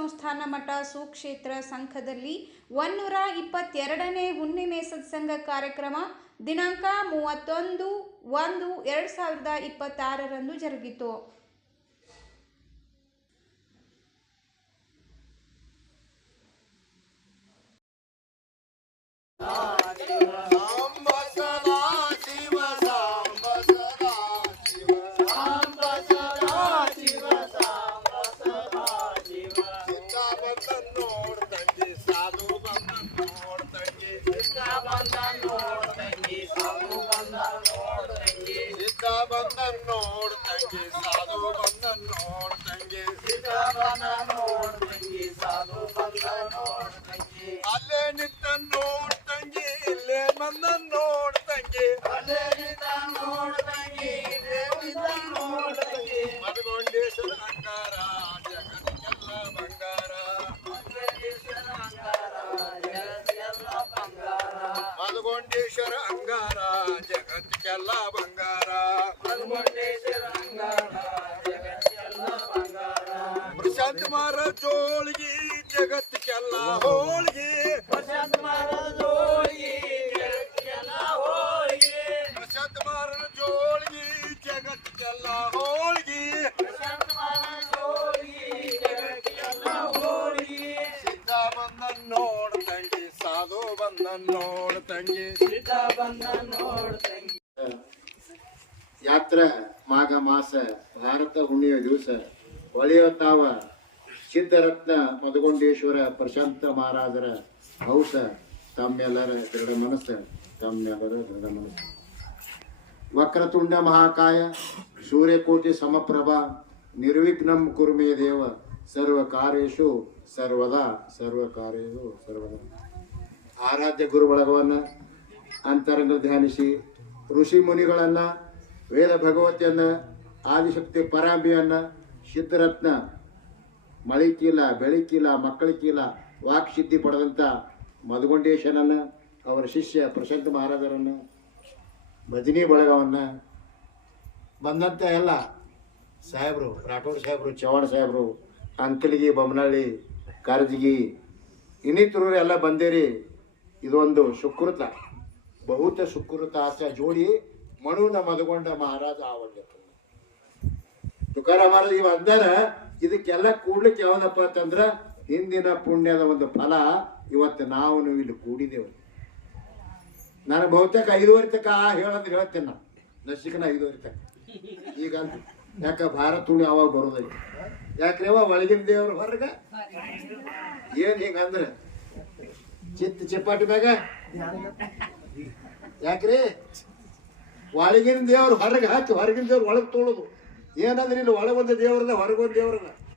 ಸಂಸ್ಥಾನ ಮಠ ಸುಕ್ಷೇತ್ರ ಸಂಘದಲ್ಲಿ 122ನೇ ಹುಣ್ಣಿಮೆ ಸತ್ಸಂಗ ಕಾರ್ಯಕ್ರಮ ದಿನಾಂಕ 31/1/2026ರಂದು ಜರುಗಿತು. ಅಲ್ಲೇ ನಿಂತ ನೋಡ್ ತಂಗಿ ಇಲ್ಲೇ ಬಂದ ನೋಡ್ ತಂಗಿ ಮದಗೊಂಡೇಶ್ವರ ಅಂಗಾರ ಜಗತ್ತಿಗೆಲ್ಲ ಬಂಗಾರ ಮದಗೊಂಡೇಶ್ವರ ಅಂಗಾರ ಜಗತ್ತಿಗೆಲ್ಲ ಬಂಗಾರ ಪ್ರಶಾಂತ್ ಮಾರ ಜೋಳಿಗೆ ಜಗತ್ತಿಗೆಲ್ಲ ಹೋಳಿಗೆ ಪ್ರಶಾಂತ್ ಮಾರ ಜೋಳಿಗೆ ಜಗತ್ತಿಗೆಲ್ಲ ಹೋಳಿಗೆ ಸಿದ್ಧ ಬಂದ ನೋಡ್ ತಂಗಿ ಸಾಧು ಬಂದ ನೋಡ್ ತಂಗಿ ಯಾತ್ರ ಮಾಘ ಮಾಸ ಭಾರತ ಹುಣ್ಣಿಯ ದಿವಸ ಹೊಳೆಯುತ್ತಾವ ಸಿದ್ಧರತ್ನ ಮದಗೊಂಡೇಶ್ವರ ಪ್ರಶಾಂತ ಮಹಾರಾಜರ ಹೌಸ ತಮ್ಮೆಲ್ಲರ ದೃಢ ಮನಸ್ಸು ವಕ್ರತುಂಡ ಮಹಾಕಾಯ ಸೂರ್ಯಕೋಟಿ ಸಮಪ್ರಭಾ ನಿರ್ವಿಘ್ನಂ ಕುರುಮೇ ದೇವ ಸರ್ವ ಕಾರ್ಯೇಷು ಸರ್ವದಾ ಆರಾಧ್ಯ ಗುರು ಬಳಗವನ್ನು ಅಂತರಂಗ ಧ್ಯಾನಿಸಿ ಋಷಿ ಮುನಿಗಳನ್ನು ವೇದ ಭಗವತಿಯನ್ನು ಆದಿಶಕ್ತಿ ಪರಾಂಬಿಯನ್ನು ಸಿದ್ಧರತ್ನ ಮಳಿಕೀಲ ಬೆಳಕಿಲ್ಲ ಮಕ್ಕಳಿಕೀಲ ವಾಕ್ಸಿದ್ಧಿ ಪಡೆದಂಥ ಮದಗೊಂಡೇಶನನ್ನು ಅವರ ಶಿಷ್ಯ ಪ್ರಶಾಂತ ಮಹಾರಾಜರನ್ನು ಭಜನಿ ಬಳಗವನ್ನು ಬಂದಂಥ ಎಲ್ಲ ಸಾಹೇಬರು ರಾಠೋಡ್ ಸಾಹೇಬರು ಚವ್ಹಾಣ್ ಸಾಹೇಬರು ಅಂಕಲಿಗಿ ಬೊಮ್ಮನಹಳ್ಳಿ ಕಾರಜಗಿ ಇನ್ನಿತರು ಎಲ್ಲ ಬಂದೇರಿ. ಇದೊಂದು ಸುಕೃತ ಬಹುತ ಸುಕೃತ ಆಸ ಜೋಡಿ ಮಣುನ ಮದಗೊಂಡ ಮಹಾರಾಜ ಆವಡ್ಡ ತುಕಾರಾಮ ಮಹಾರಾಜ ಇವ ಅಂದಾರ ಇದಕ್ಕೆಲ್ಲ ಕೂಡ್ಲಿಕ್ಕೆ ಯಾವ್ದಪ್ಪ ಅಂತಂದ್ರ ಹಿಂದಿನ ಪುಣ್ಯದ ಒಂದು ಫಲ. ಇವತ್ತು ನಾವು ಇಲ್ಲಿ ಕೂಡಿದೆವು. ನಾನು ಬಹುತೇಕ 5:30 ತಕ ಹೇಳಂದ್ರೆ ಹೇಳ್ತೇನೆ. ನಾನು ನಸಿಕನ 5:30 ತಕ ಈಗ ಯಾಕ ಭಾರತ ತುಣಿ ಅವಾಗ ಬರೋದಿಲ್ಲ. ಯಾಕ್ರಿ ಅವ ಒಳಗಿನ ದೇವ್ರ ಹೊರಗ ಏನ್ ಹಿಂಗಂದ್ರೆ ಚಿಪ್ಪಾಟಿ ಮ್ಯಾಗ ಯಾಕ್ರಿ ಒಳಗಿನ ದೇವ್ರು ಹೊರಗೆ ಹಾಕಿ ಹೊರಗಿನ ದೇವ್ರು ಒಳಗೆ ತೊಳೋದು ಏನಂದ್ರೆ ಇಲ್ಲಿ ಒಳಗೊಂದು ದೇವ್ರದ ಹೊರಗೊಂದು ದೇವ್ರದ